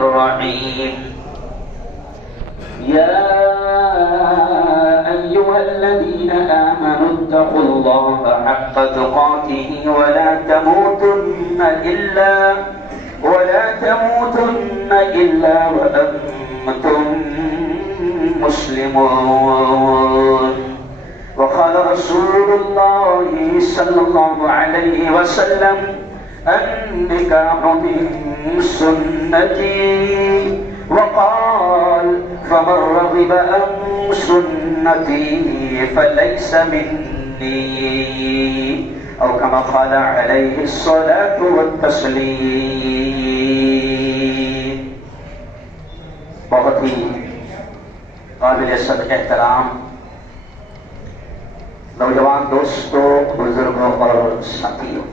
الرحيم يا أيها الذين آمنوا اتقوا الله حق تقاته ولا تموتن إلا وأنتم مسلمون. وقال رسول الله صلى الله عليه وسلم النكاح من سنتي وقال فمن رغب عن سنتي فليس مني أو كما قال عليه الصلاة والتسليم. بہت ہی قابل صدق احترام نوجوان دوستوں، بزرگوں اور ساتھیوں،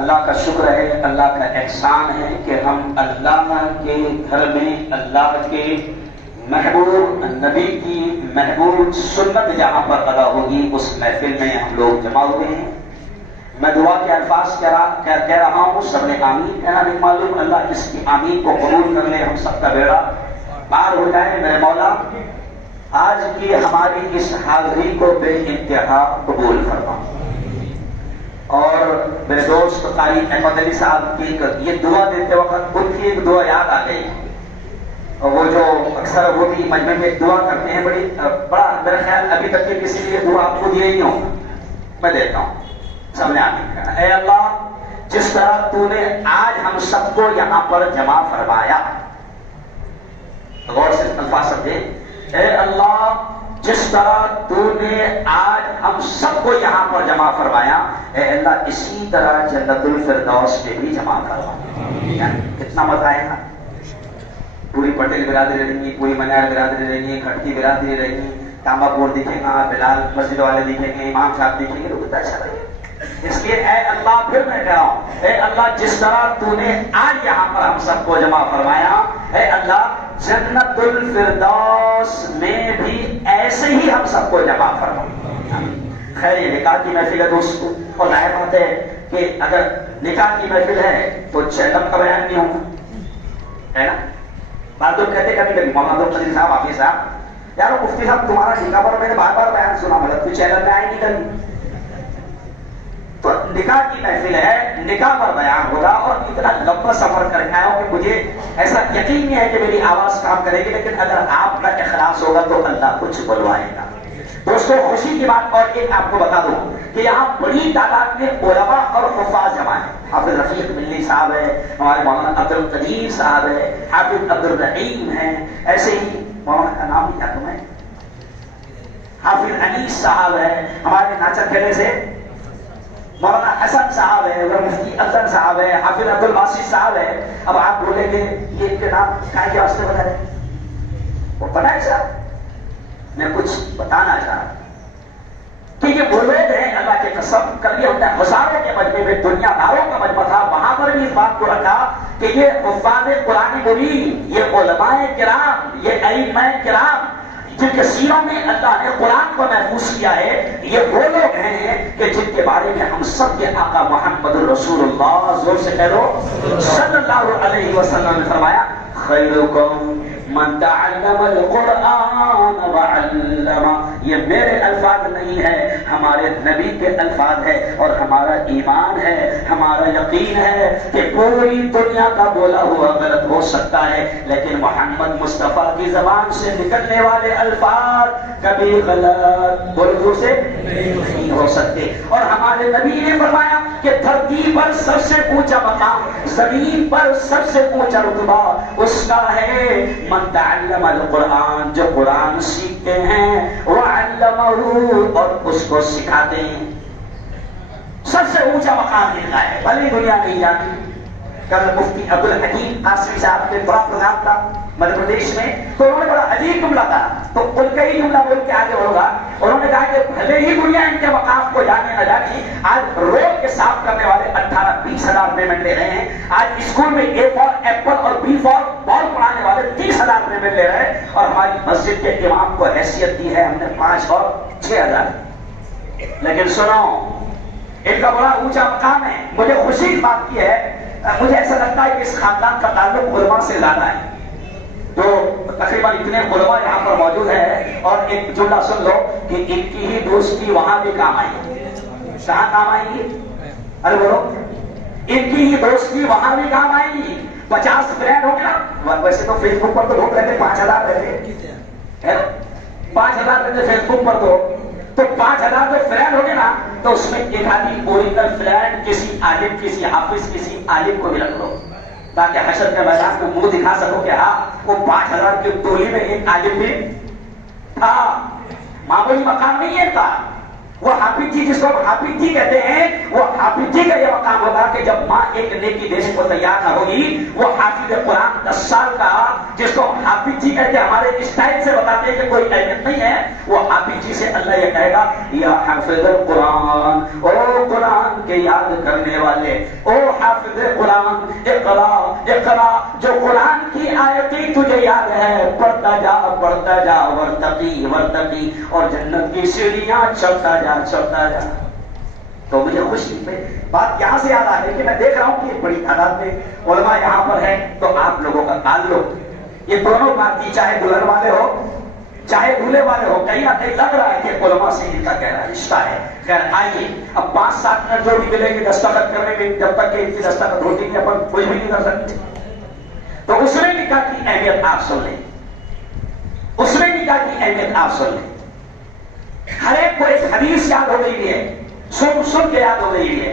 اللہ کا شکر ہے، اللہ کا احسان ہے کہ ہم اللہ کے گھر میں اللہ کے محبوب نبی کی محبوب سنت جہاں پر ادا ہوگی اس محفل میں ہم لوگ جمع ہوئے ہیں. میں دعا کے الفاظ کہہ رہا ہوں، سب نے آمین کہنا نہیں معلوم. اللہ اس کی آمین کو قبول کر لے، ہم سب کا بیڑا پار ہو جائے. میرے مولا آج کی ہماری اس حاضری کو بے انتہا قبول فرما. اور میرے دوست قاری احمد علی صاحب کی یہ دعا دیتے وقت ان کی ایک دعا یاد آ گئی. وہ جو اکثر وہ بھی مجمع میں دعا کرتے ہیں، بڑا میرا خیال ابھی تک کے کسی نے دعا آپ کو دیا ہی نہیں ہوگا. میں دیتا ہوں، سب نے آمین کہنا. اے اللہ، جس طرح تو نے آج ہم سب کو یہاں پر جمع فرمایا، غور سے الفاظ سمجھے. اے اللہ، جس طرح تو نے آج ہم سب کو یہاں پر جمع فرمایا، اے اللہ اسی طرح جنت الفردوس میں بھی جمع فرما. کتنا مزہ آئے گا. پوری پٹیل برادری رہیں گی، پوری منیار برادری رہیں گی، کھٹکی برادری رہیں گی، تانبا پور دکھیں گا، بلال مسجد والے دکھیں گے، امام صاحب دکھیں گے، تو کتنا اچھا لگے. اس لیے اے اللہ، پھر میں کہہ رہا ہوں، اے اللہ جس طرح تو نے آج یہاں پر ہم سب کو جمع فرمایا، اے اللہ جنت الفردوس میں بھی ایسے ہی ہم سب کو جمع فرما. خیر یہ نکاح کی محفل ہے دوستو، اور ظاہر بات ہے کہ اگر نکاح کی محفل ہے تو چہلم کا بیان نہیں ہوگا، ہے نا. بات لوگ کہتے کبھی کبھی محمد قدیر صاحب، حافظ صاحب، یار مفتی صاحب تمہارا نکاح پر میں نے بار بار بیان سنا، مطلب تو چہلم میں آئے نہیں کرنی. تو نکاح کی محفل ہے، نکاح پر بیان ہوگا. اور اتنا لمبا سفر کر کے آیا ہوں کہ مجھے ایسا یقین نہیں ہے کہ میری آواز کام کرے گی، لیکن اگر آپ کا اخلاص ہوگا تو اللہ کچھ بلوائے گا. دوستوں خوشی کی بات اور ایک آپ کو بتا دوں کہ یہاں بڑی تعداد میں علماء اور حفاظ جمع ہیں. حافظ رفیق ملی صاحب ہے، ہمارے مولانا عبد القدیر صاحب ہے، حافظ عبد الرحیم ہیں، ایسے ہی مولانا کا نام کیا تمہیں، حافظ انیس صاحب ہے، ہمارے ناچر کھیلے سے مولانا حسن صاحب ہے، مفتی افضل صاحب ہے، حافظ عبد الباسط صاحب ہے. اب آپ بولیں گے یہ ان کے نام کائے کے واسطے بتا رہے ہیں؟ وہ پتہ ہے صاحب، میں کچھ بتانا چاہ رہا کہ یہ وہ لوگ ہیں، اللہ کی قسم کبھی ہم نے ہزاروں کے مجمع میں، دنیا داروں کا مجمع تھا، وہاں پر بھی اس بات کو رکھا کہ یہ حفاظ قرآن مبین، یہ علماء کرام، یہ ائمہ کرام جن کے سیروں میں اللہ نے قرآن کو محفوظ کیا ہے، یہ وہ لوگ ہیں کہ جن کے بارے میں ہم سب کے آقا محمد رسول اللہ، زور سے کہہ لو، صلی اللہ علیہ وسلم نے فرمایا خیرکم من تعلم القرآن وعلم. یہ میرے الفاظ نہیں ہے، ہمارے نبی کے الفاظ ہے. اور ہمارا ایمان ہے، ہمارا یقین ہے کہ پوری دنیا کا بولا ہوا غلط ہو سکتا ہے، لیکن محمد مصطفیٰ کی زبان سے نکلنے والے الفاظ کبھی غلط بولنے سے نہیں ہو سکتے. اور ہمارے نبی نے فرمایا کہ دھرتی پر سب سے اونچا مقام، زمین پر سب سے اونچا رتبہ اس کا ہے من تعلم القرآن، جو قرآن سیکھتے ہیں، وعلمہ اور اس کو سکھاتے ہیں. سب سے اونچا مقام ان کا ہے، بھلی دنیا نہیں جاتی. کل مفتی عبد الحکیم قاسمی صاحب کے بڑا پروگرام تھا مدھیہ پردیش میں، تو انہوں نے بڑا عجیب جملہ کہا، تو ان کا ہی جملہ بول کے آگے ہوگا. انہوں نے کہا کہ بھلے ہی دنیا ان کے مقام کو جانے نہ جاتی، آج روڈ کے صاف کرنے والے 18-20 ہزار پیمنٹ لے رہے ہیں. آج اسکول میں اے فار ایپل اور بی فار بال پڑھانے والے 30,000 پیمنٹ لے رہے ہیں. اور ہماری مسجد کے امام کو حیثیت دی ہے ہم نے 5 اور 6,000. لیکن سنو، ان کا بڑا اونچا مقام ہے. مجھے خوشی اس بات کی ہے مجھے ایسا لگتا ہے کہ اس خاندان کا تعلق علماء سے زیادہ ہے. تو تقریباً اتنے علماء یہاں پر موجود ہیں، اور ایک جملہ سن لو کہ ان کی ہی دوستی وہاں بھی کام آئی. کہاں کام آئے گی؟ ارے بولو. ان کی ہی دوستی وہاں بھی کام آئے گی. 50 فرینڈ ہو گیا. ویسے تو فیس بک پر تو لوگ رہتے 5000 رہتے، 5000 رہتے فیس بک پر. تو 5000 جو فرینڈ ہو گئے نا، تو اس میں ایک آدمی اوریجنل فرینڈ کسی عالم، کسی حافظ، کسی عالم کو بھی رکھ لو، تاکہ حشر کے میدان میں منہ دکھا سکو کہ ہاں وہ 5000 کی ٹولی میں ایک عالم بھی تھا. معمولی مقام نہیں ہے تھا. وہ حافظ جی، جس کو ہم حافظ جی کہتے ہیں، وہ حافظ جی کا یہ مقام ہوگا کہ جب ماں ایک نیکی دینے کو تیار نہ ہوگی، وہ حافظ قرآن 10 سال کا، جس کو ہم حافظ جی کہتے ہیں، ہمارے اسٹائل سے بتاتے ہیں کہ کوئی اہمیت نہیں ہے، وہ حافظ جی سے اللہ یہ کہے گا یا حافظ القرآن، او قرآن کے یاد کرنے والے، او حافظ قرآن، اقرا اقرا، جو قرآن کی آیتیں تجھے یاد ہے پڑھتا جا ورتقی ورتقی، اور جنت کی سیڑھیاں چڑھتا جا چڑھتا جا. تو مجھے خوشی بات یہاں سے یاد آ رہی ہے کہ میں دیکھ رہا ہوں کہ ایک بڑی تعداد میں علماء یہاں پر ہیں. تو آپ لوگوں کا تعلق، یہ دونوں پارٹی، چاہے دلہن والے ہو چاہے دولہے والے ہو، کہیں نہ کہیں لگ رہا ہے کہ علماء سے ان کا گہرا رشتہ ہے. خیر آئیے، اب 5-7 منٹ جو بھی ملیں گے دستخط کرنے میں، جب تک کہ ان کی دستخط ہوتی ہے اپن کچھ بھی نہیں کر سکتے. تو اس میں نکاح کی اہمیت آپ سن لیں، اس میں نکاح کی اہمیت آپ سن لیں. ہر ایک کو ایک حدیث یاد ہو گئی ہے، سن کے یاد ہو گئی ہے.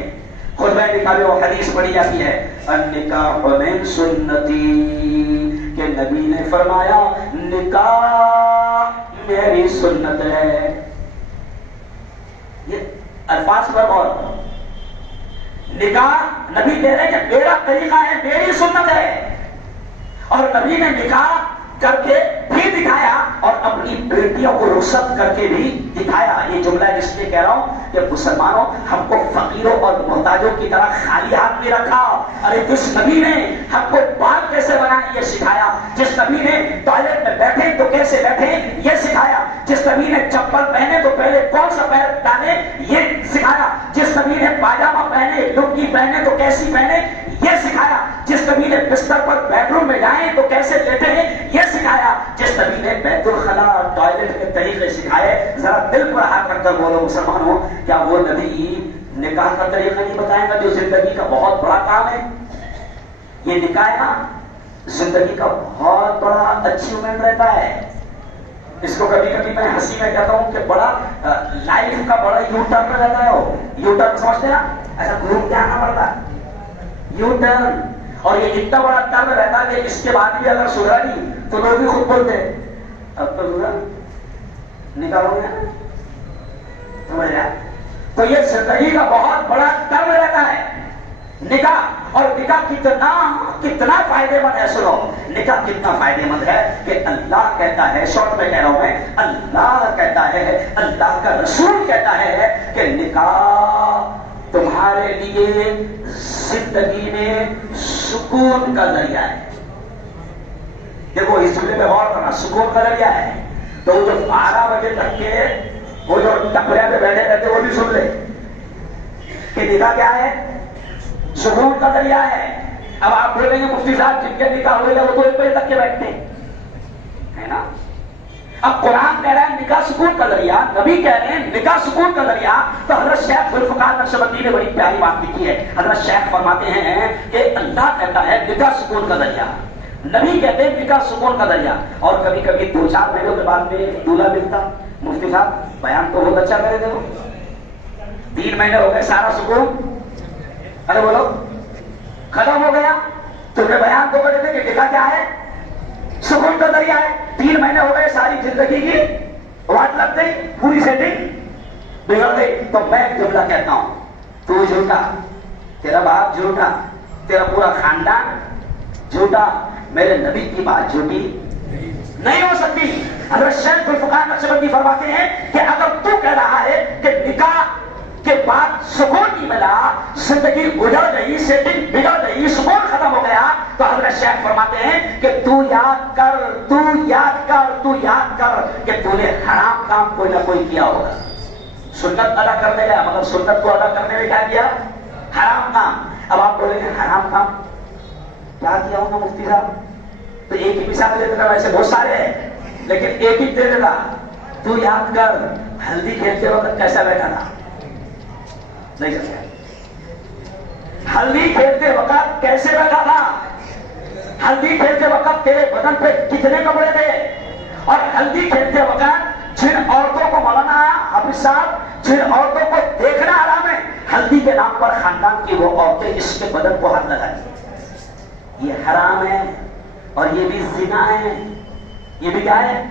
خطبہ نکاح میں وہ حدیث پڑھی جاتی ہے، النکاح من سنتی، کہ نبی نے فرمایا نکاح میری سنت ہے. یہ الفاظ پر غور کرو. نکاح نبی کہہ رہے ہیں کہ میرا طریقہ ہے، میری سنت ہے. اور نبی نے نکاح کر کے بھی دکھایا اور اپنی بیٹیوں کو رخصت کر کے بھی دکھایا. یہ جملہ اس لیے کہہ رہا ہوں کہ مسلمانوں، ہم کو فقیروں اور محتاجوں کی طرح خالی ہاتھ نہیں رکھا. ارے جس نبی نے ہم کو بال کیسے بنائے یہ سکھایا، جس نبی نے ٹوائلٹ میں بیٹھے تو کیسے بیٹھے یہ سکھایا، جس نبی نے چپل پہنے تو پہلے کون سا پیر ڈالے یہ سکھایا، جس نبی نے پاجامہ پہنے، لنگی پہنے تو کیسی پہنے یہ سکھایا، جس نبی نے بستر پر بیڈ روم میں جائیں تو کیسے لیٹے ہیں یہ سکھایا، جس نبی نے بیت الخلا ٹوائلٹ کے طریقے سکھائے. ذرا دل پر ہاتھ رکھ کر بولو مسلمانوں، کیا وہ نبی نکاح کا طریقہ نہیں بتائے گا جو زندگی کا بہت بڑا کام ہے؟ یہ نکاح ہے نا، زندگی کا بہت بڑا اچیومنٹ رہتا ہے. اس کو کبھی کبھی میں ہنسی میں کہتا ہوں کہ بڑا لائف کا بڑا یو ٹرن رہتا ہے. وہ یو ٹرن سمجھتے ہیں نا، ایسا گھوم کے آنا پڑتا ہے یو ٹرن. اور یہ اتنا بڑا ٹرن رہتا ہے کہ اس کے بعد بھی اگر سدھرا نہیں تو لوگ بھی خود بولتے ہیں اب تو سدھرا نکالو گے سمجھ رہا. تو یہ زندگی کا بہت بڑا ٹرن رہتا ہے نکاح. اور نکاح کتنا فائدے مند ہے. سنو نکاح کتنا فائدے مند ہے کہ اللہ کہتا ہے، شارٹ میں کہہ رہا ہوں میں، اللہ کہتا ہے، اللہ کا رسول کہتا ہے کہ نکاح تمہارے لیے زندگی میں سکون کا ذریعہ ہے. دیکھو اس جملے میں غور کرنا، سکون کا ذریعہ ہے. تو وہ جو 12 بجے تک کے وہ جو ٹپریا پہ بیٹھے رہتے وہ بھی سن لے کہ نکاح کیا ہے، سکون کا ذریعہ ہے. اب آپ بولیں گے مفتی صاحب جن کے نکاح ہوئے وہ تو 1 بجے تک کے بیٹھتے ہیں نا. اب قرآن کہہ رہا ہے نکاح سکون کا ذریعہ، نبی کہہ رہے ہیں نکاح سکون کا ذریعہ. تو حضرت شیخ ذوالفقار نقشبندی نے بڑی پیاری بات لکھی ہے. حضرت شیخ فرماتے ہیں کہ اللہ کہتا ہے نکاح سکون کا ذریعہ، نبی کہتے ہیں نکاح سکون کا ذریعہ. اور کبھی کبھی 2-4 مہینوں کے بعد میں دولہا ملتا، مفتی صاحب بیان تو بہت اچھا کرے تھے، 3 مہینے ہو گئے سارا سکون ارے بولو ختم ہو گیا. تم نے بیان تو کرے تھے کہ نکاح کیا ہے، سکون کا ذریعہ ہے. 3 مہینے ہو گئے، ساری زندگی کی واٹ لگ گئی، پوری سیٹنگ بگڑ گئی. تو میں ایک جملہ کہتا ہوں، تو جھوٹا، تیرا باپ جھوٹا، تیرا پورا خاندان جھوٹا، میرے نبی کی بات جھوٹی نہیں ہو سکتی. حضرت شیخ ذوالفقار نقشبندی فرماتے ہیں کہ اگر تو کہہ رہا ہے کہ نکاح کے بعد سکون نہیں ملا، زندگی گزر گئی، سیٹنگ بگڑ گئی، سکون ختم ہو گیا، تو حضرت شیخ فرماتے ہیں کہ تو یاد کر کہ تو نے حرام کام کوئی نہ کوئی کیا ہوگا. سنت ادا کرنے گیا مگر سنت کو ادا کرنے میں کیا کیا، حرام کام. اب آپ بولیں گے حرام کام کیا کیا ہوگا مفتی صاحب؟ تو ایک ہی مثال دے دیتا، ویسے بہت سارے ہیں لیکن ایک ہی دے دیتا. تو یاد کر ہلدی کھیلتے وقت کیسا بیٹھا تھا؟ نہیں سکتا. ہلدی کھیلتے وقت کیسے بیٹھا تھا؟ ہلدی کھیلتے وقت تیرے بدن پہ کتنے کپڑے تھے؟ اور ہلدی کھیلتے وقت جن عورتوں کو مولانا حافظ صاحب جن عورتوں کو دیکھنا حرام ہے، ہلدی کے نام پر خاندان کی وہ عورتیں اس کے بدن کو ہاتھ لگاتی، یہ حرام ہے. اور یہ بھی زنا ہے. یہ بھی کیا ہے؟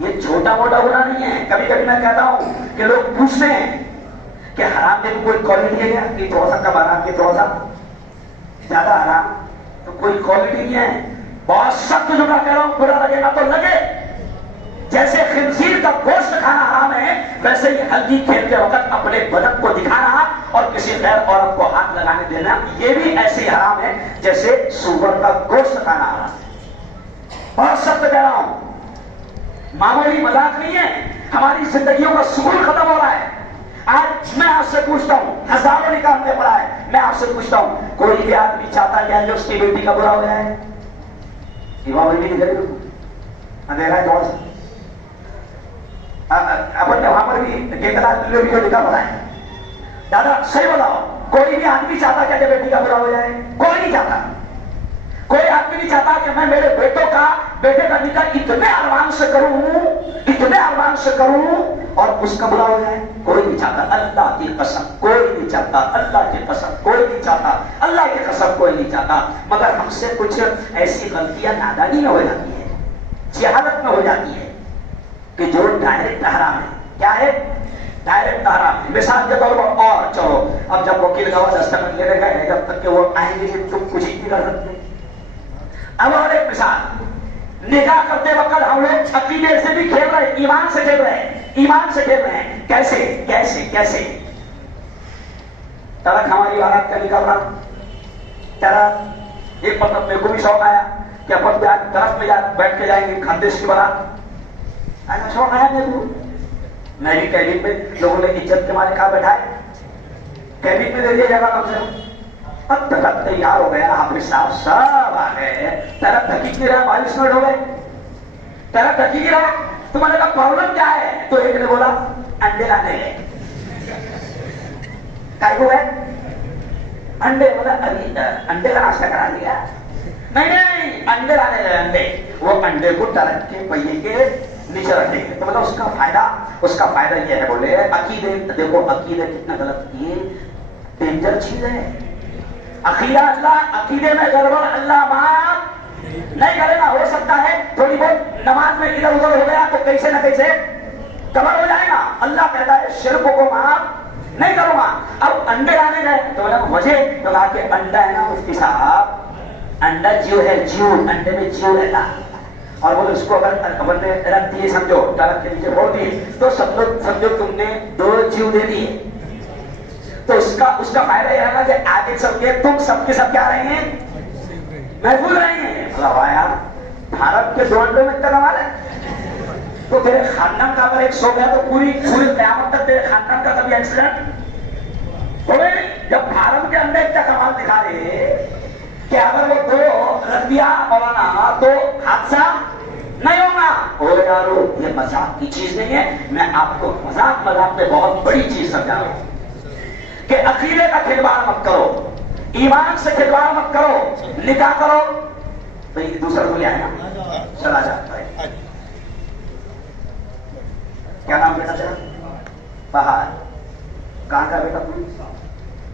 یہ چھوٹا موٹا گناہ نہیں ہے. کبھی کبھی میں کہتا ہوں کہ لوگ پوچھتے ہیں کہ حرام میں کوئی کوالٹی ہے کیا؟ کہ تھوڑا سا کم حرام، کہ تھوڑا سا زیادہ حرام؟ تو کوئی کوالٹی نہیں ہے. بہت سخت جو میں کہہ رہا ہوں، برا لگے گا تو لگے. جیسے خنزیر کا گوشت کھانا حرام ہے، ویسے ہی ہلدی کھیلتے وقت اپنے بدن کو دکھانا اور کسی غیر عورت کو ہاتھ لگانے دینا، یہ بھی ایسے ہی حرام ہے جیسے سور کا گوشت کھانا حرام. بہت سخت کہہ رہا ہوں، معمولی مذاق نہیں ہے. ہماری زندگیوں کا سکون ختم ہو رہا ہے. آج میں آپ سے پوچھتا ہوں، ہزاروں نکاح ہم نے پڑھا ہے، میں آپ سے پوچھتا ہوں، کوئی بھی آدمی چاہتا ہے کہ اس کی بیٹی کا برا ہو جائے؟ اندھیرا ہے تھوڑا سا. اپن نے وہاں پر بھی نکاح پڑھا ہے. دادا صحیح بتاؤ، کوئی بھی آدمی چاہتا کیا کہ بیٹی کا برا ہو جائے؟ کوئی نہیں چاہتا. کوئی آدمی نہیں چاہتا کہ میں میرے بیٹے کا نکاح اتنے ارمان سے کروں اور اس کا برا ہو جائے. کوئی نہیں چاہتا. اللہ کی قسم کوئی نہیں چاہتا. اللہ کی قسم کوئی نہیں چاہتا. اللہ کی قسم کوئی نہیں چاہتا. مگر ہم سے کچھ ایسی غلطیاں نادانی میں ہو جاتی ہے، جہالت میں ہو جاتی ہے کہ جو ڈائریکٹ حرام ہے. کیا ہے؟ ڈائریکٹ حرام ہے. مثال کے طور پر، اور چلو اب جب وکیل گواہ دستخط لینے گئے، جب تک کہ وہ آئیں گے تم کچھ ہی نہیں کر سکتے. اب اور ایک مثال، نکاح کرتے وقت ہم لوگ عقیدے سے بھی کھیل رہے ہیں، ایمان سے کھیل رہے ہیں. کیسے ترک ہماری بارات کا نکل رہا. ترک ایک مطلب میرے کو بھی شوق آیا کہ اپن طرف میں بیٹھ کے جائیں گے خاندیش کی بارات. ایسا شوق آیا میرے کو. میں بھی کیبن میں لوگوں نے عزت کے مارے کہاں بیٹھائے، کیبن میں دے دیا جائے گا کم سے کم. اب ترک تیار ہو گیا، حافظ صاحب سب آ گئے. ترک ڈھکی نہیں رہا، 22 منٹ ہو گئے، ترک ڈھکی نہیں رہا. تو میں نے کہا پرابلم کیا ہے؟ تو ایک نے بولا انڈے لانے گئے. کائی کو ہے انڈے؟ بولا ابھی انڈے کا ناشتہ کرا دیا. نہیں، انڈے لانے گئے. انڈے، وہ انڈے کو ترک کے پہیے کے نیچے رکھیں گے. تو مطلب اس کا فائدہ یہ ہے. بولے عقیدے، دیکھو عقیدے کتنا غلط، یہ ڈینجر چیز ہے. عقیدے میں گڑبڑ اللہ معاف نہیں کرے گا. ہو سکتا ہے تھوڑی بہت نماز میں ادھر ادھر ہو گیا تو کیسے نہ کیسے کور ہو جائے گا. اللہ کہتا ہے شرک کو معاف نہیں کروں گا. اب انڈے لانے گئے تو وجہ تو کہا کہ انڈا ہے نا مفتی صاحب، انڈا جیو ہے، جیو انڈے میں جیو رہتا. اور وہ اس کو اگر نے رکھ دیے، سمجھو ترک کے نیچے چھوڑ دیے، تو سب لوگ سمجھو تم نے 2 جیو دے دیے. تو اس کا فائدہ یہ رہا کہ آگے چل کے تم سب کے سب کیا رہیں گے؟ محفوظ رہیں گے. یار بھارت کے 2 انڈوں میں اتنا کمال ہے. تو تیرے خاندان کا اگر ایک سو گیا تو پوری قیامت تک تیرے خاندان کا کبھی ایکسیڈنٹ ہو گئے. جب بھارت کے اندر اتنا کمال دکھا رہے کہ اگر وہ 2 رکھ دیا مولانا تو حادثہ نہیں ہوگا. یارو یہ مذاق کی چیز نہیں ہے. میں آپ کو مذاق میں بہت بڑی چیز سمجھا رہا ہوں کہ عقیدے کا کھلواڑ مت کرو، ایمان سے کھلواڑ مت کرو. نکاح کرو تو یہ دوسرا کو لیا ہے نا چلا جاتا ہے. کیا نام بیٹا تیرا؟ بہار. کہاں کا بیٹا؟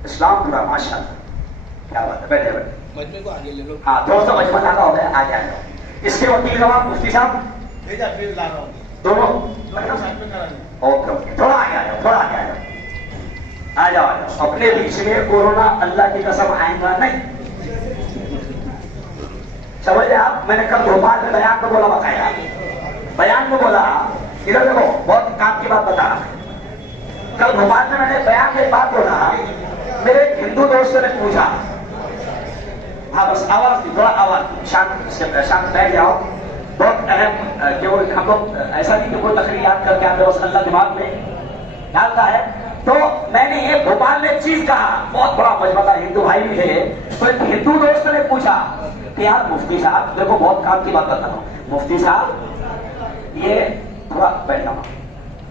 اسلام پورا. ماشاء اللہ، کیا بات ہے. بیٹھے مجمع کو آگے لے لو. ہاں تھوڑا سا مجمع لانا ہو گیا، آگے آ جاؤ. اس کے وکیل گواہ مفتی صاحب دونوں تھوڑا آگے آ جاؤ، تھوڑا آگے آ جاؤ. اپنے بیچ میں کورونا اللہ کی قسم آئے گا نہیں. سمجھے آپ؟ میں نے کل بھوپال میں بیان میں بولا، بتایا بیان میں بولا. ادھر دیکھو بہت کام کی بات بتا رہا. کل بھوپال میں نے بیان میں بات بولا. میرے ایک ہندو دوست نے پوچھا، ہاں بس آواز دی، تھوڑا آواز شانت بیٹھ جاؤ. بہت اہم کہ وہ ہم لوگ ایسا نہیں کہ کوئی تقریر یاد کر کے آتے، بس اللہ دماغ میں ڈالتا ہے. تو میں نے بھوپال میں ایک چیز کہا، بہت بڑا مجمع تھا، ہندو بھائی بھی تھے، تو ایک ہندو دوست نے پوچھا کہ یار مفتی صاحب، دیکھو بہت کام کی بات کرتا ہوں، مفتی صاحب یہ تھوڑا بیٹھ جاؤ،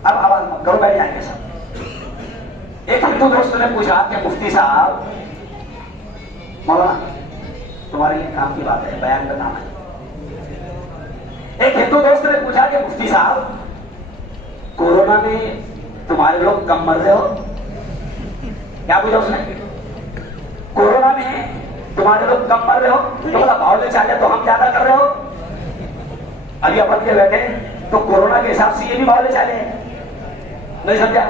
اب آواز مت کرو، بیٹھ جائیں گے سب۔ ایک ہندو دوست نے پوچھا کہ مفتی صاحب، مولانا تمہارے لیے کام کی بات ہے، بیان کا کام ہے۔ ایک ہندو دوست نے پوچھا کہ مفتی صاحب، کورونا میں تمہارے لوگ کم مر رہے ہو؟ کیا پوچھا اس نے؟ کورونا میں تمہارے لوگ کم مر رہے ہو؟ تو بولا باولے چالے تو ہم زیادہ کر رہے ہو، ابھی اپن کے بیٹھے تو کورونا کے حساب سے یہ بھی باولے چالے ہیں، نہیں سمجھا؟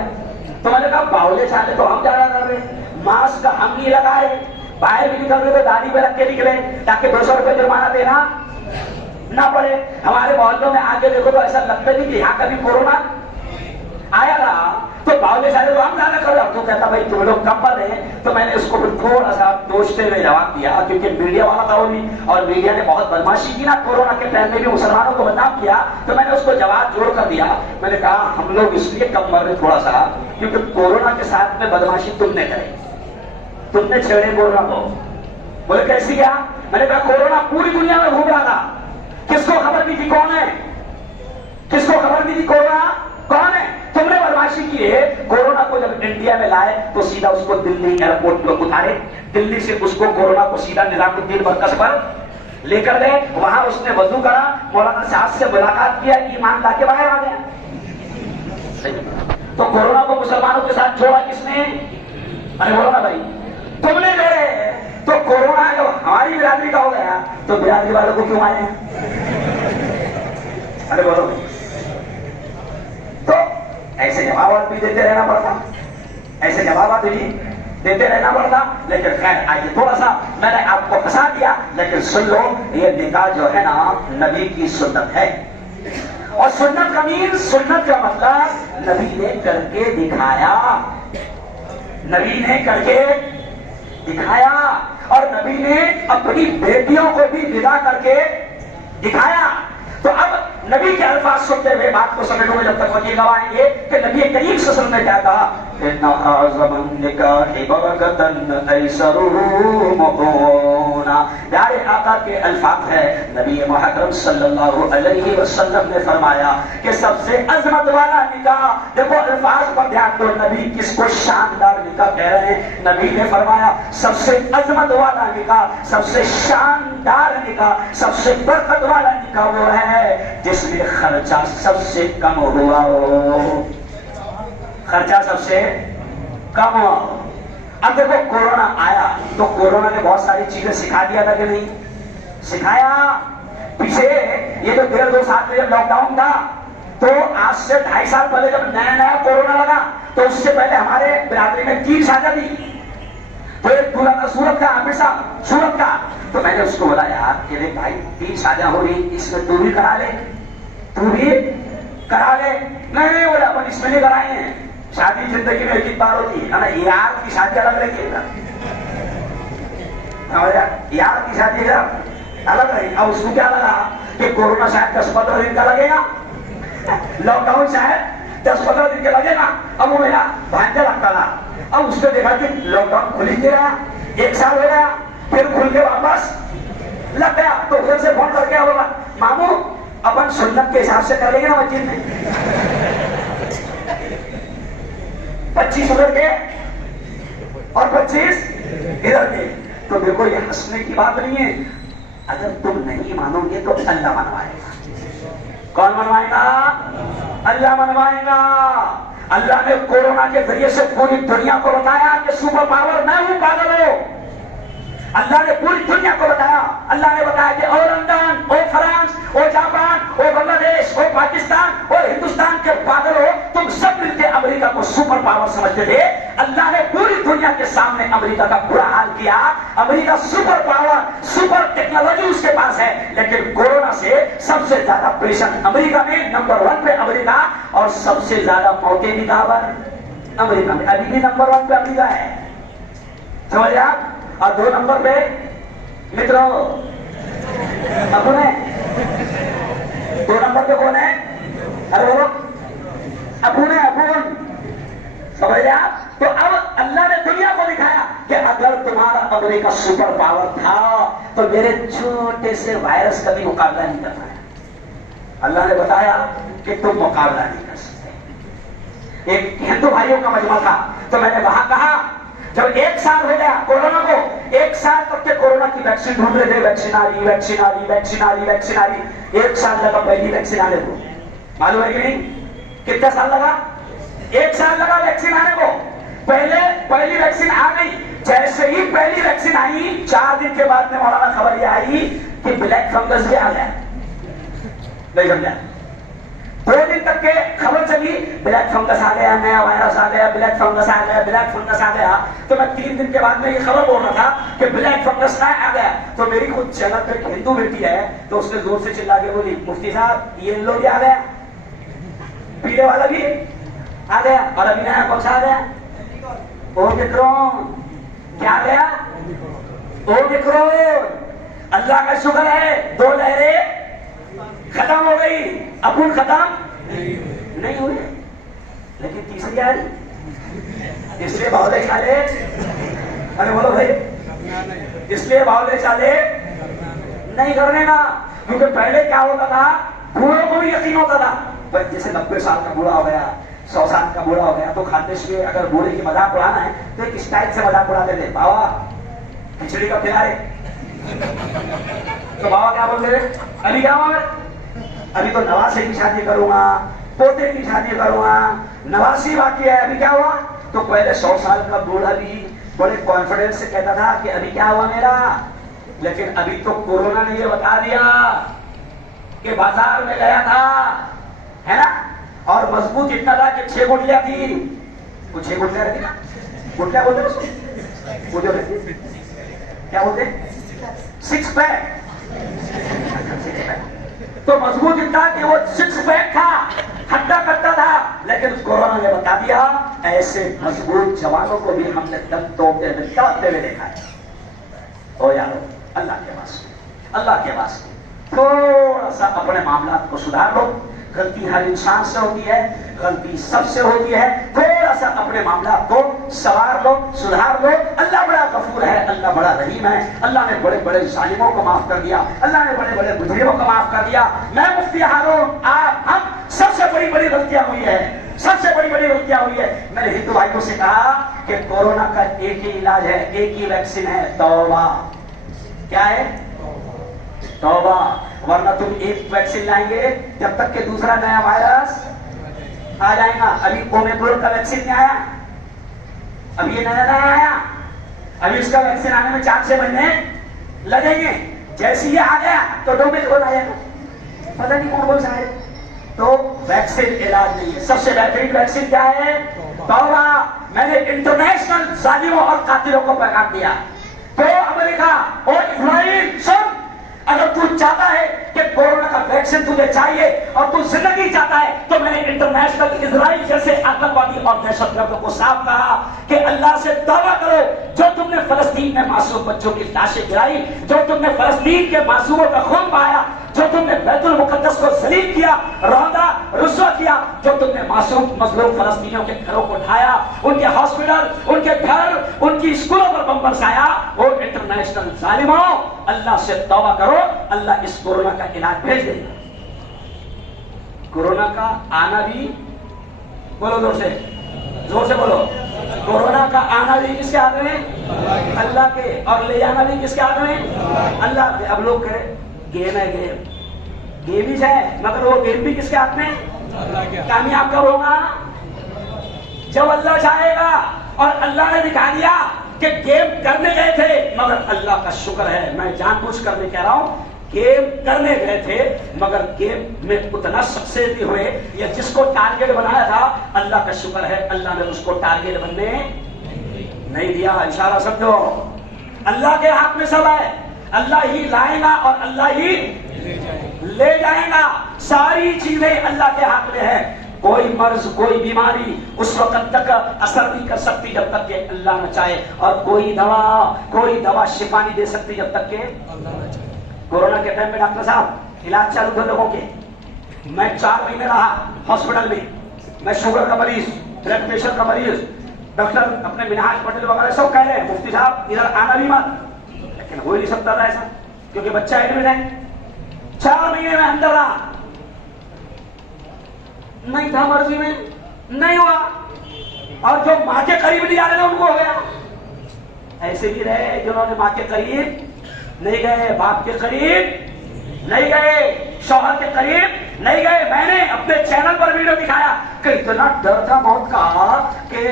تو میں نے کہا باولے چالے تو ہم زیادہ کر رہے ہیں، ماسک ہم نہیں لگائے، باہر بھی نکل رہے تو داڑھی پہ رکھ کے نکلے تاکہ 200 روپے جرمانہ دینا نہ پڑے۔ ہمارے محلوں میں آگے دیکھو تو ایسا لگتا نہیں کہ یہاں کبھی کورونا آیا رہا، تو باولے چالے تو ہم زیادہ کر رہے ہیں۔ تو کہتا بھائی تم لوگ کم پڑھ رہے ہیں، تو میں نے اس کو تھوڑا سا دوشتے ہوئے جواب دیا، کیونکہ میڈیا والا تھا وہ بھی، اور میڈیا نے بہت بدماشی کی نا کورونا کے ٹائم میں بھی مسلمانوں کو بدنام کیا، تو میں نے اس کو جواب جوڑ کر دیا، میں نے کہا ہم لوگ اس لیے کم مر رہے تھوڑا سا کیونکہ کورونا کے ساتھ میں بدماشی تم نے کری، تم نے چھیڑے کورونا کو۔ بولے کیسی کیا؟ میں نے کہا کورونا پوری دنیا میں گھوم رہا تھا، کس کو خبر نہیں تھی کون ہے؟ کس کو خبر نہیں تھی کورونا کون ہے؟ تم نے بدماشی کی ہے۔ کورونا کو جب انڈیا میں لائے تو سیدھا اس کو دلی ایئرپورٹ پہ اتارے، دلی سے اس کو کورونا کو سیدھا نظام الدین مرکز پر لے کر گئے، وہاں اس نے وضو کرا، مولانا صاحب سے ملاقات کیا، ایمان لا کے باہر آ گیا۔ تو کورونا کو مسلمانوں کے ساتھ جوڑا کس نے؟ ارے بولو نا بھائی، تم نے جوڑے۔ تو کورونا جب ہماری برادری کا ہو گیا تو برادری والوں کو کیوں آئے ہیں؟ ارے بولو، تو ایسے جوابات بھی دیتے رہنا پڑتا، ایسے جوابات بھی دیتے رہنا پڑتا۔ لیکن خیر آئیے، تھوڑا سا میں نے آپ کو ہنسا دیا، لیکن سن لو، یہ نکاح جو ہے نا نبی کی سنت ہے، اور سنت کا مین، سنت کا مطلب نبی نے کر کے دکھایا، نبی نے کر کے دکھایا، اور نبی نے اپنی بیٹیوں کو بھی ودا کر کے دکھایا۔ تو اب نبی کے الفاظ سنتے ہوئے بات کو سمجھو گے جب تک وہ یہ گوائیں گے کہ نبی کریم صلی اللہ علیہ وسلم نے کیا کہا، ان اعظم النکاح برکۃ ایسرہ مؤونا۔ پیارے آقا کے الفاظ ہے، نبی محترم صلی اللہ علیہ وسلم نے فرمایا کہ سب سے عظمت والا نکاح، دیکھو الفاظ پر دھیان دو، نبی کس کو شاندار نکاح کہہ رہے ہیں؟ نبی نے فرمایا سب سے عظمت والا نکاح، سب سے شاندار نکاح، سب سے برکت والا نکاح وہ ہے جس میں خرچہ سب سے کم ہوا ہو، خرچہ سب سے کم ہوا ہو۔ اب دیکھو کورونا آیا تو کورونا نے بہت ساری چیزیں سکھا دیا تھا کہ نہیں سکھایا؟ پیچھے یہ جو 1.5-2 سال میں جب لاک ڈاؤن تھا تو آج سے 2.5 سال پہلے جب نیا نیا کورونا لگا تو اس سے پہلے ہمارے برادری میں 3 شادیاں تھی، تو ایک پورا تھا سورت کا، عامر صاحب سورت کا، تو میں نے اس کو بولا یار کہ بھائی 3 شادیاں ہو رہی، اس میں تو بھی کرا لے، تو بھی کرا لے۔ نہیں بولا اپن اس میں نہیں کرائے ہیں، شادی زندگی میں ایک بار ہوتی ہے نا، یار کی شادی الگ رہی ہے، یار کی شادی الگ رہی۔ اب اس کو کیا لگا کہ کورونا شاید 10-15 دن کا لگے گا، لاک ڈاؤن شاید 10-15 دن کا لگے گا۔ اب وہ میرا بھانجا لگتا تھا، اب اس نے دیکھا کہ لاک ڈاؤن کھل ہی نہیں رہا، 1 سال ہو گیا، پھر کھل کے واپس لگ گیا، تو پھر سے فون کر کے بولا مامو اپن سنت کے حساب سے کر لیں گے نا مسجد میں 25 ادھر کے اور 25 ادھر کے۔ تو دیکھو یہ ہنسنے کی بات نہیں ہے، اگر تم نہیں مانو گے تو اللہ منوائے گا۔ کون منوائے گا؟ اللہ منوائے گا۔ اللہ نے کورونا کے ذریعے سے پوری دنیا کو بتایا کہ سپر پاور میں ہوں، پاگل ہو۔ اللہ نے پوری دنیا کو بتایا، اللہ نے بتایا کہ او لندن، او فرانس، او جاپان، او بنگلہ دیش، او پاکستان اور ہندوستان کے پاگل ہو، تم سب مل کے امریکہ کو سپر پاور سمجھتے تھے۔ اللہ نے پوری دنیا کے سامنے امریکہ کا برا حال کیا۔ امریکہ سپر پاور، سپر ٹیکنالوجی اس کے پاس ہے، لیکن کورونا سے سب سے زیادہ پیشنٹ امریکہ میں نمبر 1 پہ امریکہ، اور سب سے زیادہ موتیں بھی کہاں پر؟ امریکہ میں۔ ابھی بھی نمبر 1 پہ امریکہ ہے، سمجھے آپ؟ اور 2 نمبر پہ متروں اپن ہے، 2 نمبر پہ کون ہے؟ ارے بولو اپن ہے، اپن، سمجھ آپ؟ تو میرے چھوٹے سے وائرس کا بھی مقابلہ نہیں کر پایا. اللہ نے بتایا کہ تم مقابلہ نہیں کر سکتے. ایک ہندو بھائیوں کا مجمع تھا تو میں نے وہاں کہا جب 1 سال ہو گیا کورونا کو، 1 سال تک کے کورونا کی ویکسین ڈھونڈ رہے تھے، ویکسین آ رہی ویکسین آ رہی ویکسین آ رہی ویکسین آ رہی، 1 سال لگا پہلی ویکسین آنے کو. معلوم ہے کہ نہیں کتنا سال لگا؟ 1 سال لگا ویکسین آنے کو. پہلی ویکسین آ گئی. جیسے ہی پہلی ویکسین آئی 4 دن کے بعد میں مولانا خبر یہ آئی کہ بلیک فنگس بھی آ گیا. نہیں سمجھا؟ 2 دن تک کے خبر چلی بلیک فنگس آ گیا، نیا وائرس آ گیا، بلیک فنگس آ گیا، بلیک فنگس آ گیا. تو میں 3 دن کے بعد میں یہ خبر بول رہا تھا کہ بلیک فنگس آ گیا. تو میری خود چینل پہ ایک ہندو بیٹی ہے تو اس نے زور سے چلا کے بولی مفتی صاحب یہ لو بھی آ گیا، پیلے والا بھی آ گیا، اور ابھی نیا کون سا آ گیا؟ اومیکرون. کیا گیا؟ اومیکرون. اللہ کا شکر ہے 2 لہریں ختم ہو گئی، اپن ختم نہیں ہوئے لیکن تیسری آ رہی. اس لیے باولے چالے، ارے بولو بھائی، اس لیے باولے چالے نہیں کرنے کا. کیونکہ پہلے کیا ہوتا تھا، بوڑھوں کو بھی یقین ہوتا تھا. جیسے 90 سال کا بوڑھا ہو گیا، 100 سال کا بوڑھا ہو گیا تو خاندش میں اگر بوڑھے کی مذاق اڑانا ہے تو ایک اسٹائل سے مذاق اڑاتے تھے. بابا کھچڑی کا پیارے، تو بابا کیا بولتے تھے؟ ابھی کیا ہوا؟ ابھی تو نواسے کی شادی کروں گا، پوتے کی شادی کروں گا، نواسی باقی ہے. ابھی کیا ہوا؟ تو پہلے 100 سال کا بوڑھا بھی بڑے کانفیڈنس سے کہتا تھا کہ ابھی کیا ہوا میرا. لیکن ابھی تو کورونا نے یہ بتا دیا کہ بازار میں گیا تھا، ہے نا، اور مضبوط اتنا تھا کہ 6 گٹلیاں تھی. وہ 6 گٹلیاں رہتی نا، گٹلیاں بولتے ہیں اس کو، وہ جو رہتی کیا بولتے ہیں؟ 6 پیک. تو مضبوط اتنا کہ وہ 6 پیک تھا، ہڈا کٹا تھا. لیکن کورونا نے بتا دیا ایسے مضبوط جوانوں کو بھی ہم نے دم توڑتے ہوئے تڑپتے ہوئے دیکھا ہے. او یارو اللہ کے واسطے، اللہ کے واسطے تھوڑا سا اپنے معاملات کو سدھار لو. غلطی ہر انسان سے ہوتی ہے، غلطی سب سے ہوتی ہے. تھوڑا سا اپنے معاملات کو سوار لو، سدھار لو. اللہ بڑا غفور ہے، اللہ بڑا رحیم ہے. اللہ نے بڑے بڑے ظالموں کو معاف کر دیا، اللہ نے بڑے بڑے مجرموں کو معاف کر دیا. میں مفتی ہارون، آپ ہم سب سے بڑی بڑی غلطیاں ہوئی ہے، سب سے بڑی بڑی غلطیاں ہوئی ہے. میں نے ہندو بھائیوں سے کہا کہ کورونا کا ایک ہی علاج ہے، ایک ہی ویکسین ہے، توبہ. کیا ہے؟ توبہ. ورنہ تم ایک ویکسین لائیں گے جب تک کہ دوسرا نیا وائرس آ جائے گا. ابھی اومیکرون کا ویکسین نہیں آیا، ابھی یہ نیا نیا آیا، ابھی اس کا ویکسین آنے میں 4-6 مہینے لگیں گے. جیسے یہ آ گیا تو اومیکرون آئے گا، پتہ نہیں کون سا ہے. تو ویکسین علاج نہیں ہے. سب سے بہترین ویکسین کیا ہے؟ توبہ. میں نے انٹرنیشنل ظالموں اور قاتلوں کو پیغام دیا کہ امریکہ اور اسرائیل سب، اگر تو چاہتا ہے کہ کورونا کا ویکسین تجھے چاہیے اور تو زندگی چاہتا ہے تو میں نے انٹرنیشنل اسرائیل جیسے آتنکوادی اور دہشت گردوں کو صاف کہا کہ اللہ سے توبہ کرو. جو تم نے فلسطین میں معصوم بچوں کی لاشیں گرائی، جو تم نے فلسطین کے معصوموں کا خون بہایا، جو تم نے بیت المقدس کو ذلیل کیا، روندا رسوا کیا، جو تم نے معصوم مظلوم فلسطینیوں کے گھروں کو ڈھایا، ان کے ہاسپٹل، ان کے گھر، ان کی اسکولوں پر بم برسایا، وہ انٹرنیشنل ظالموں اللہ سے توبہ کرو. اللہ اس کورونا کا علاج بھیج دے گا. کورونا کا آنا بھی، بولو زور سے بولو، کورونا کا آنا بھی کس کے ہاتھ میں؟ اللہ کے. اور لے جانا بھی کس کے ہاتھ میں؟ اللہ کے. اب لوگ کہے گیم ہے، گیم ہی ہے، مگر وہ گیم بھی کس کے ہاتھ میں؟ کامیاب کب ہوگا؟ جب اللہ چاہے گا. اور اللہ نے دکھا دیا کہ گیم کرنے گئے تھے مگر اللہ کا شکر ہے، میں جان بوجھ کر نہیں کہہ رہا ہوں، گیم کرنے گئے تھے مگر گیم میں اتنا سکسیس بھی ہوئے. یا جس کو ٹارگیٹ بنایا تھا اللہ کا شکر ہے اللہ نے اس کو ٹارگیٹ بننے نہیں دیا. اشارہ سمجھو، اللہ کے ہاتھ میں سب ہے. اللہ ہی لائے گا اور اللہ ہی لے جائے گا. ساری چیزیں اللہ کے ہاتھ میں ہیں. کوئی مرض، کوئی بیماری اس وقت تک اثر نہیں کر سکتی جب تک کہ اللہ نہ چاہے، اور کوئی دوا شفا نہیں دے سکتی جب تک کہ اللہ نہ چاہے. کورونا کے ٹائم میں ڈاکٹر صاحب علاج چالو تھے لوگوں کے. میں 4 مہینے رہا ہاسپٹل میں. میں شوگر کا مریض، بلڈ پریشر کا مریض. ڈاکٹر اپنے منہاج پٹیل وغیرہ سب کہہ رہے ہیں مفتی صاحب ادھر آنا بھی مت، لیکن ہو ہی نہیں سکتا تھا ایسا. کیونکہ بچہ ایڈمٹ ہے، 4 مہینے میں اندر رہا، نہیں تھا مرضی میں، نہیں ہوا، اور جو ماں کے قریب نہیں آ رہے تھے ان کو ہو گیا۔ ایسے بھی رہے جنہوں نے ماں کے قریب نہیں گئے، باپ کے قریب نہیں گئے، شوہر کے قریب نہیں گئے۔ میں نے اپنے چینل پر ویڈیو دکھایا کہ اتنا ڈر تھا موت کا کہ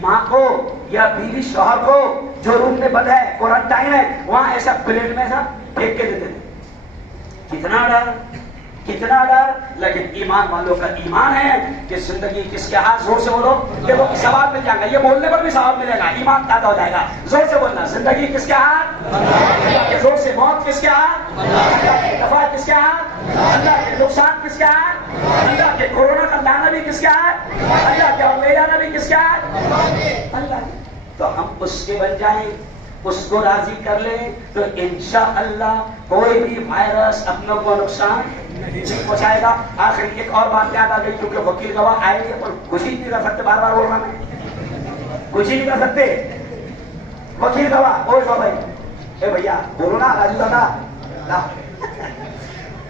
ماں کو یا بیوی شوہر کو جو روم میں بند ہے، کوارنٹائن ہے، وہاں ایسا پلیٹ میں ایسا پھینک کے دیتے تھے۔ کتنا ڈر، کتنا ڈر، لیکن ایمان والوں کا ایمان ہے کہ زندگی کس کے ہاتھ، زور سے بولو، دیکھو ثواب مل جائے گا، یہ بولنے پر بھی ثواب ملے گا، ایمان تازہ ہو جائے گا، زور سے بولنا، زندگی کس کے ہاتھ، زور سے، موت کس کے ہاتھ، نفع کس کے ہاتھ، اللہ کے نقصان کس کے ہاتھ، اللہ کے کورونا کا لانا بھی کس کے ہاتھ، اللہ کے لے جانا بھی کس کے ہاتھ، اللہ۔ تو ہم اس کے بن جائیں، اس کو راضی کر لیں، تو انشاءاللہ کوئی بھی وائرس اپنوں کو نقصان نہیں پہنچائے گا۔ آخر ایک اور بات یاد آ گئی، کیونکہ وکیل گواہ آئے گے پر کچھ ہی نہیں کر سکتے، بار بار بول رہا میں، کچھ ہی نہیں کر سکتے۔ وکیل گواہ، اوہ بھائی، اے بھیا بولو نا راجو دادا،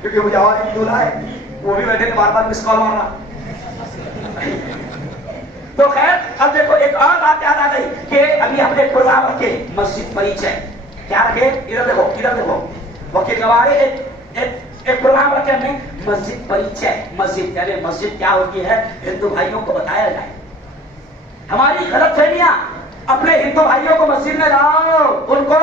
کیونکہ مجھے اور ایک دولہا ہے، وہ بھی بیٹھے تھے بار بار مس کال مار رہا۔ تو خیر اب دیکھو ایک اور بات یاد آ گئی کہ ابھی ہم نے پروگرام رکھے مسجد پریچے، کیا رکھے، ادھر دیکھو، ادھر دیکھو، وکیل گواہ ایک پروگرام رکھے ہم نے مسجد پریچے، مسجد یعنی مسجد کیا ہوتی ہے ہندو بھائیوں کو بتایا جائے، ہماری غلط فہمیاں، اپنے ہندو بھائیوں کو مسجد میں لاؤ، ان کو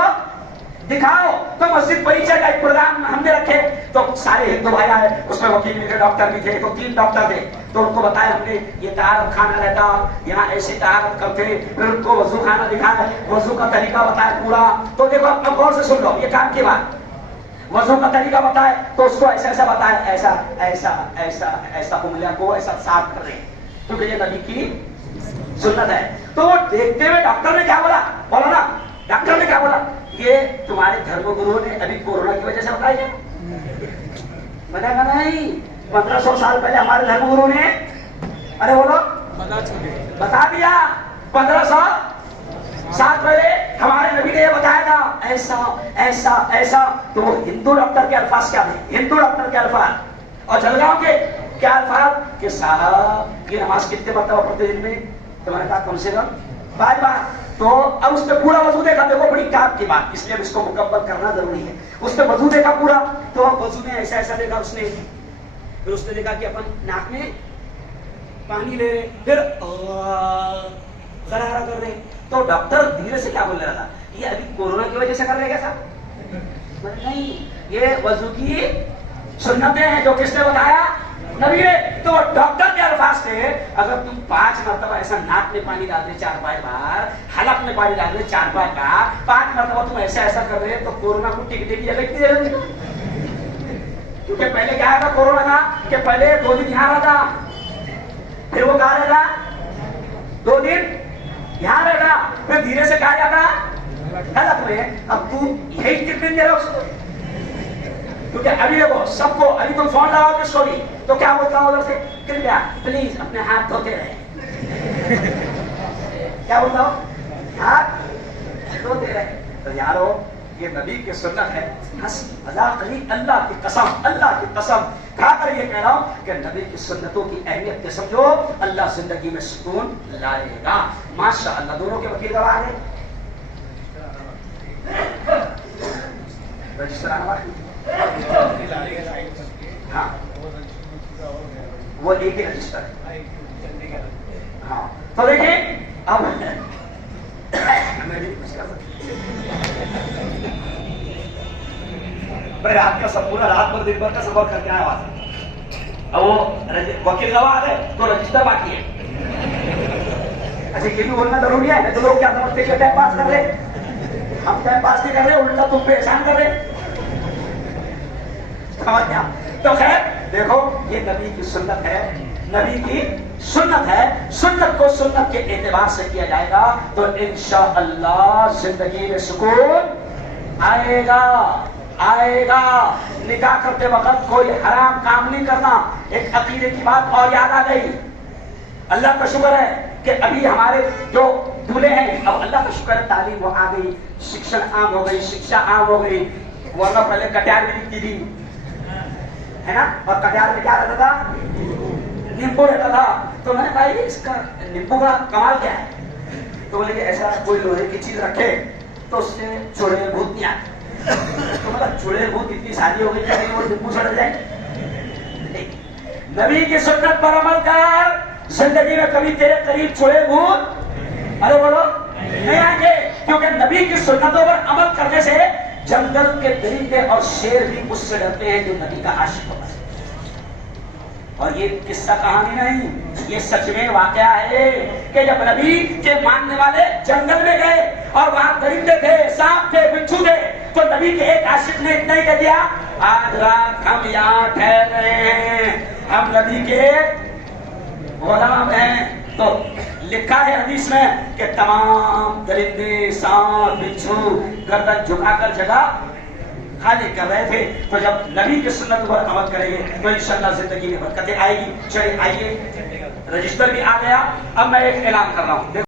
دکھاؤ۔ تو مسجد پریچے کا ایک پروگرام ہم نے رکھے، تو سارے ہندو بھائی آئے، اس میں وکیل بھی تھے، ڈاکٹر بھی تھے، تو 3 ڈاکٹر تھے، تو ان کو بتایا ہم نے یہ طہارت خانہ رہتا، یہاں ایسے طہارت کرتے، پھر ان کو وضو خانہ دکھایا، وضو کا طریقہ بتایا پورا۔ تو دیکھو اب غور سے سن لو، یہ کام کی بات، وضو کا طریقہ بتایا تو اس کو ایسا ایسا بتایا، ایسا ایسا ایسا ایسا انگلیاں کو ایسا صاف کر رہے ہیں، کیونکہ یہ نبی کی سنت ہے۔ تو وہ دیکھتے ہوئے ڈاکٹر نے کیا بولا، بولو نا، ڈاکٹر نے کیا بولا، یہ تمہارے دھرم گرو نے ابھی کورونا کی وجہ سے بتائی ہے؟ میں نے کہا نہیں، 1500 سال پہلے ہمارے دھرم گرو نے، ارے بولو، بتا دیا، 1500 سال پہلے ہمارے نبی نے یہ بتایا تھا، ایسا ایسا ایسا۔ تو وہ ہندو ڈاکٹر کے الفاظ کیا تھے، ہندو ڈاکٹر کے الفاظ، اور جلگاؤں کے کیا الفاظ کہ صاحب یہ نماز کتنے مرتبہ پڑھتے دن میں؟ تو میں نے کہا کم سے کم 5 بار۔ تو اب اس پہ پورا وضو دیکھا، دیکھو بڑی کام کی بات، اس لیے اس کو مکمل کرنا ضروری ہے۔ اس پہ وضو دیکھا پورا، تو وضو میں ایسا ایسا دیکھا اس نے، پھر اس نے دیکھا کہ اپن ناک میں پانی لے رہے، پھر غرارہ کر رہے۔ تو ڈاکٹر دھیرے سے کیا بول رہا تھا، یہ ابھی کورونا کی وجہ سے کر رہے کیا صاحب؟ نہیں، یہ وضو کی سنتیں ہیں جو کس نے بتایا، نبی نے۔ تو ڈاکٹر کے الفاظ تھے، اگر تم 5 مرتبہ ایسا ناک میں پانی ڈال دے 4-5 بار، حلق میں پانی ڈال دے 4-5 بار، 5 مرتبہ تم ایسا ایسا کر رہے تو کورونا کو ٹکنے کی جگہ کتنی دے رہے؟ کیونکہ پہلے کیا تھا کورونا کا کہ پہلے 2 دن یہاں رہتا، پھر وہ کہاں رہتا، 2 دن یہاں رہتا، پھر دھیرے سے کہا جاتا حلق میں۔ اب تو یہی کتنے دن دے رہا اس کو، کیونکہ ابھی دیکھو سب کو، ابھی تم فون لگاؤ کس کو بھی تو کیا بولتا ہوں ادھر سے، کرپیا پلیز اپنے ہاتھ دھوتے رہے، کیا بولتا ہوں، ہاتھ دھوتے رہے۔ تو یارو یہ نبی کی سنت ہے، ہنسی مذاق نہیں، اللہ کی قسم، اللہ کی قسم کھا کر یہ کہہ رہا ہوں کہ نبی کی سنتوں کی اہمیت کے سمجھو، اللہ زندگی میں سکون لائے گا۔ ماشاء اللہ دونوں کے وکیل گواہ ہیں، رجسٹر ہاں وہ ایک ہی رجسٹر ہے، ہاں۔ تو دیکھیں اب میں رات کا سب پورا رات بھر دن بھر کا سفر کر کے آیا وہاں سے، اب وہ وکیل گواہ ہے تو رجسٹر باقی ہے۔ اچھا یہ بھی بولنا ضروری ہے، تو لوگ کیا سمجھتے کہ ٹائم پاس کر رہے، ہم ٹائم پاس نہیں کر رہے، الٹا تم پہ احسان کر رہے۔ تو خیر دیکھو یہ نبی کی سنت ہے، نبی کی سنت ہے، سنت کو سنت کے اعتبار سے کیا جائے گا تو انشاءاللہ زندگی میں سکون آئے گا، آئے گا۔ نکاح کرتے وقت کوئی حرام کام نہیں کرنا۔ ایک عقیدے کی بات اور یاد آ گئی، اللہ کا شکر ہے کہ ابھی ہمارے جو دولہے ہیں، اب اللہ کا شکر ہے تعلیم وہ آ گئی، شکشن عام ہو گئی، شکشا عام ہو گئی، ورنہ پہلے کٹیار بھی دکھتی تھی ہے نا, اور کٹیار میں کیا رہتا تھا, نیمبو رہتا تھا. تو میں نے کہا یہ اس کا نیمبو کا کمال کیا ہے, تو بولے کہ ایسا کوئی لوہے کی چیز رکھے تو اس سے چڑیل بھوت نہیں آتے. تو مطلب چڑیل بھوت اتنی شادی ہو گئی کہ وہ نیمبو سڑ جائے. نبی کی سنت پر عمل کر, زندگی میں کبھی تیرے قریب چڑیل بھوت ارے بولو نہیں آئیں گے, کیونکہ نبی کی سنتوں پر عمل کرنے سے جنگل کے درندے اور شیر بھی اس سے ڈرتے ہیں جو نبی کا عاشق ہوتا ہے. اور یہ قصہ کہانی نہیں, یہ سچ میں واقعہ ہے کہ جب نبی کے ماننے والے جنگل میں گئے اور وہاں درندے تھے, سانپ تھے, بچھو تھے, تو نبی کے ایک عاشق نے اتنا ہی کہہ دیا, آج رات ہم یہاں ٹھہر رہے ہیں, ہم نبی کے غلام ہیں. تو لکھا ہے حدیث میں کہ تمام درندے, سانپ, بچھو گردن جھکا کر جگہ خالی کر رہے تھے. تو جب نبی کی سنت پر عمل کریں گے تو انشاءاللہ زندگی میں برکتیں آئے گی. چلیے آئیے, رجسٹر بھی آ گیا. اب میں ایک اعلان کر رہا ہوں.